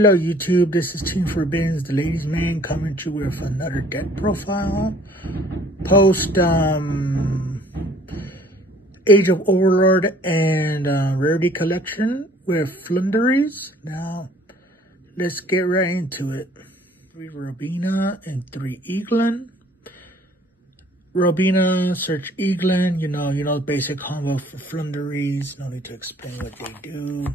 Hello YouTube, this is Team Forbiddens, the ladies man, coming to you with another deck profile. Post Age of Overlord and Rarity Collection with Floowandereeze. Now, let's get right into it. 3 Robina and 3 Eaglin. Robina, search Eaglin, you know the basic combo for Floowandereeze. No need to explain what they do.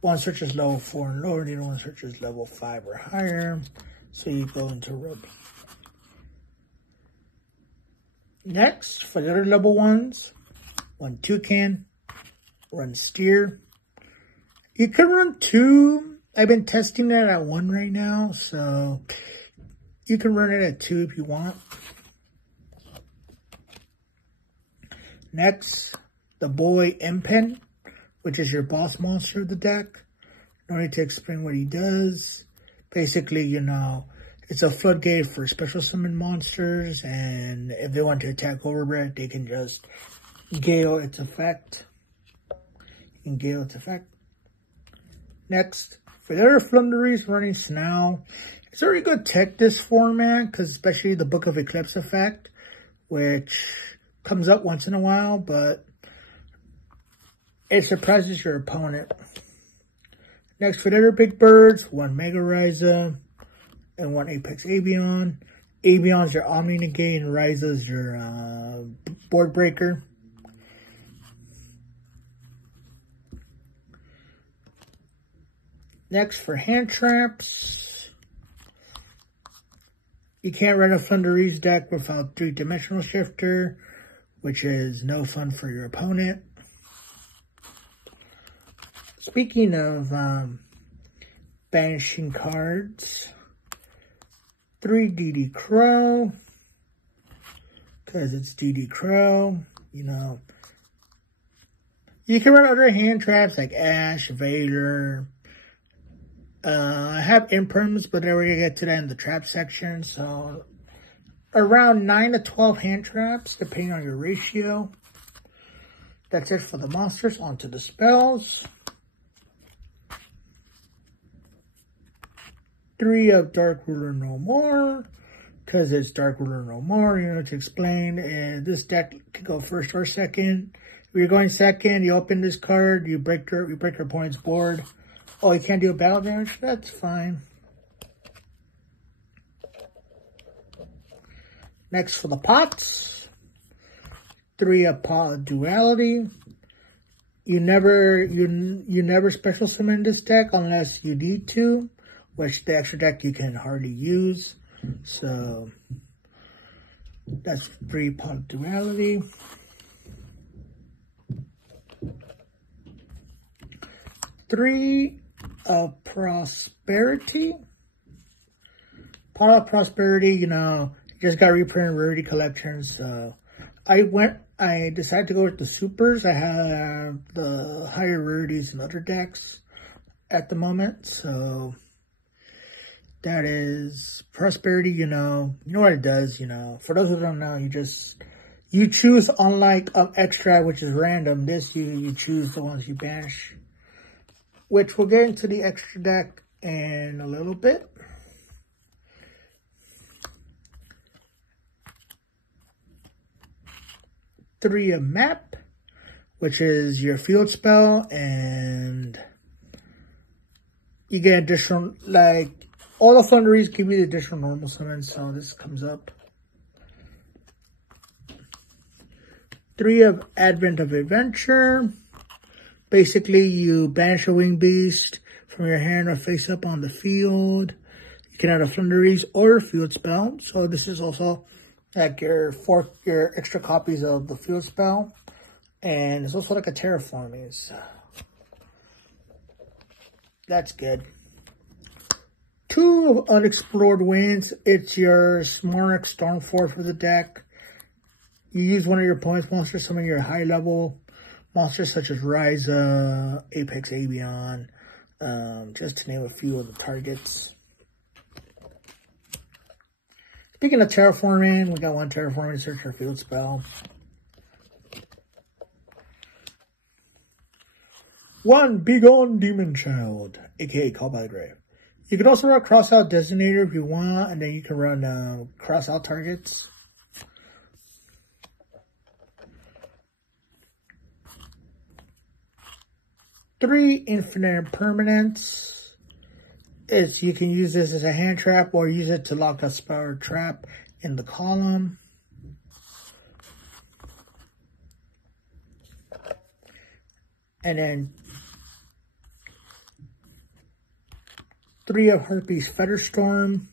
One search is level 4 and lower, the other one search is level 5 or higher. So you go into Robina. Next, for the other level ones, 1 Toucan, 1 Steer. You can run 2. I've been testing that at 1 right now, so you can run it at 2 if you want. Next, the boy Impen, which is your boss monster of the deck. No need to explain what he does. Basically, it's a floodgate for special summon monsters, and if they want to attack Overbred, they can just gale its effect. You can gale its effect. Next, for the other Floowandereeze running Snow, it's a really good tech this format, because especially the Book of Eclipse effect, which comes up once in a while, but it surprises your opponent. Next, for the other big birds, 1 Mega Ryza and 1 Apex Avion. Avion's your Omni Negate and Ryza's your board breaker. Next, for hand traps, you can't run a Floowandereeze deck without 3-dimensional shifter, which is no fun for your opponent. Speaking of banishing cards, 3 DD Crow, because it's DD Crow, you can run other hand traps like Ash, Vader. I have imperms, but we're going to get to that in the trap section. So around 9 to 12 hand traps, depending on your ratio. That's it for the monsters. On to the spells. 3 of Dark Ruler No More, because it's Dark Ruler No More. To explain, this deck can go first or second. If you're going second, you open this card, you break your opponent's board. Oh, you can't do a battle damage? That's fine. Next, for the pots, 3 of Pot Duality. You never special summon this deck unless you need to, which the extra deck you can hardly use. So that's 3 Pot Duality. 3 of Prosperity. Pot of Prosperity, you just got reprinted Rarity Collection. So I decided to go with the supers. I have the higher rarities in other decks at the moment. So that is Prosperity, you know what it does, For those who don't know, you choose, unlike Extra, which is random, this you choose the ones you banish. Which we'll get into the extra deck in a little bit. Three of Map, which is your field spell, and you get additional, all the Floowandereeze give you the additional normal summon, so this comes up. 3 of Advent of Adventure. Basically, you banish a winged beast from your hand or face up on the field. You can add a Floowandereeze or a field spell. So this is also like your extra copies of the field spell. And it's also like a terraforming. So that's good. 2 of Unexplored Winds. It's your Smarnock Stormforce for the deck. You use one of your opponent's monsters, some of your high level monsters such as Ryza, Apex Avion, just to name a few of the targets. Speaking of terraforming, we got 1 terraforming search for field spell. 1. Begone Demon Child, aka Call by the Grave. You can also run Crossout Designator if you want, and then you can run Crossout Targets. 3. Infinite Permanence. You can use this as a hand trap or use it to lock a spell or trap in the column. And then 3 of Harpy's Featherstorm,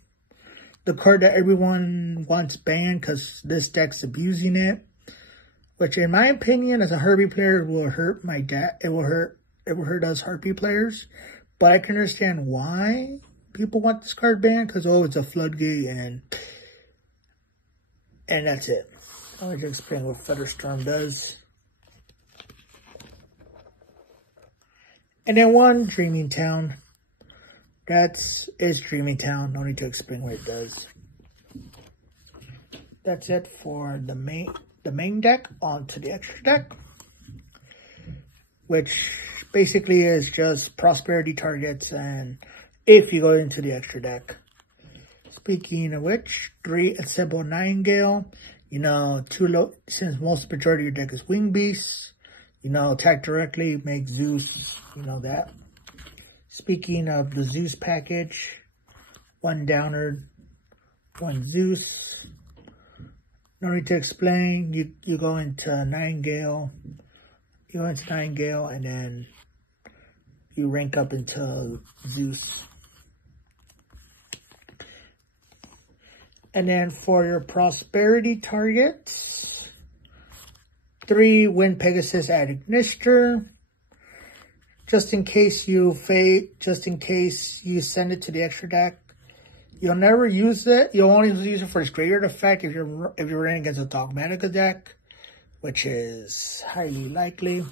the card that everyone wants banned because this deck's abusing it, which in my opinion as a Harpy player will hurt my deck. It will hurt us Harpy players, but I can understand why people want this card banned because it's a floodgate and that's it. I'll just explain what Featherstorm does. And then 1 Dreaming Town. It's Dreaming Town. No need to explain what it does. That's it for the main deck. On to the extra deck, which basically is just prosperity targets. And if you go into the extra deck, speaking of which, 3 Assemble Nightingale. You know, 2 low, since most majority of your deck is Wing Beasts. You know, attack directly, make Zeus. You know that. Speaking of the Zeus package, 1 Downer, 1 Zeus. No need to explain. You go into Nightingale. You go into Nightingale and then you rank up into Zeus. And then for your prosperity targets, 3 Wind Pegasus Admixture. Just in case you send it to the extra deck, you'll never use it. You'll only use it for its graveyard effect if you're running against a Dogmatica deck, which is highly likely.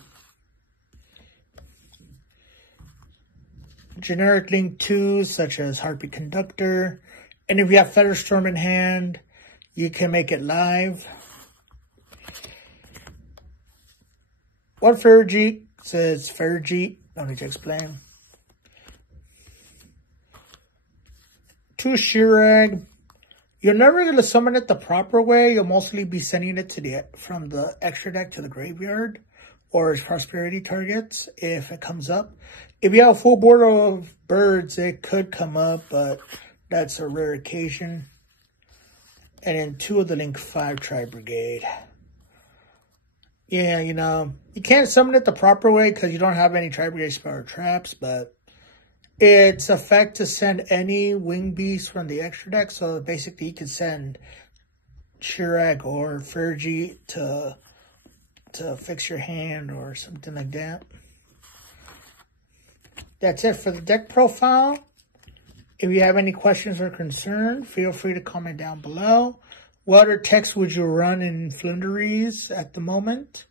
Generic Link 2s such as Harpy Conductor, and if you have Featherstorm in hand, you can make it live. 1 Ferrojeet says Ferrojeet. No need to explain. 2 Shirag. You're never going to summon it the proper way. You'll mostly be sending it from the extra deck to the graveyard or as prosperity targets if it comes up. If you have a full board of birds, it could come up, but that's a rare occasion. And then 2 of the Link 5 Tri-Brigade. Yeah, you know, you can't summon it the proper way because you don't have any Tri-Brigade spell or traps, but it's effect to send any Wing Beast from the extra deck. So basically you can send Shirag or Fergie to fix your hand or something like that. That's it for the deck profile. If you have any questions or concerns, feel free to comment down below. What other text would you run in Floowandereeze at the moment?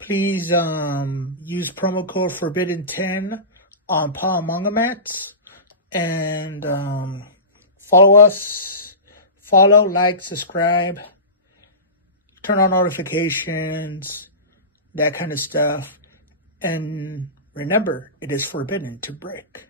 Please use promo code Forbidden10 on Paul Manga Mats. And follow us. Follow, like, subscribe. Turn on notifications. That kind of stuff. And remember, it is forbidden to break.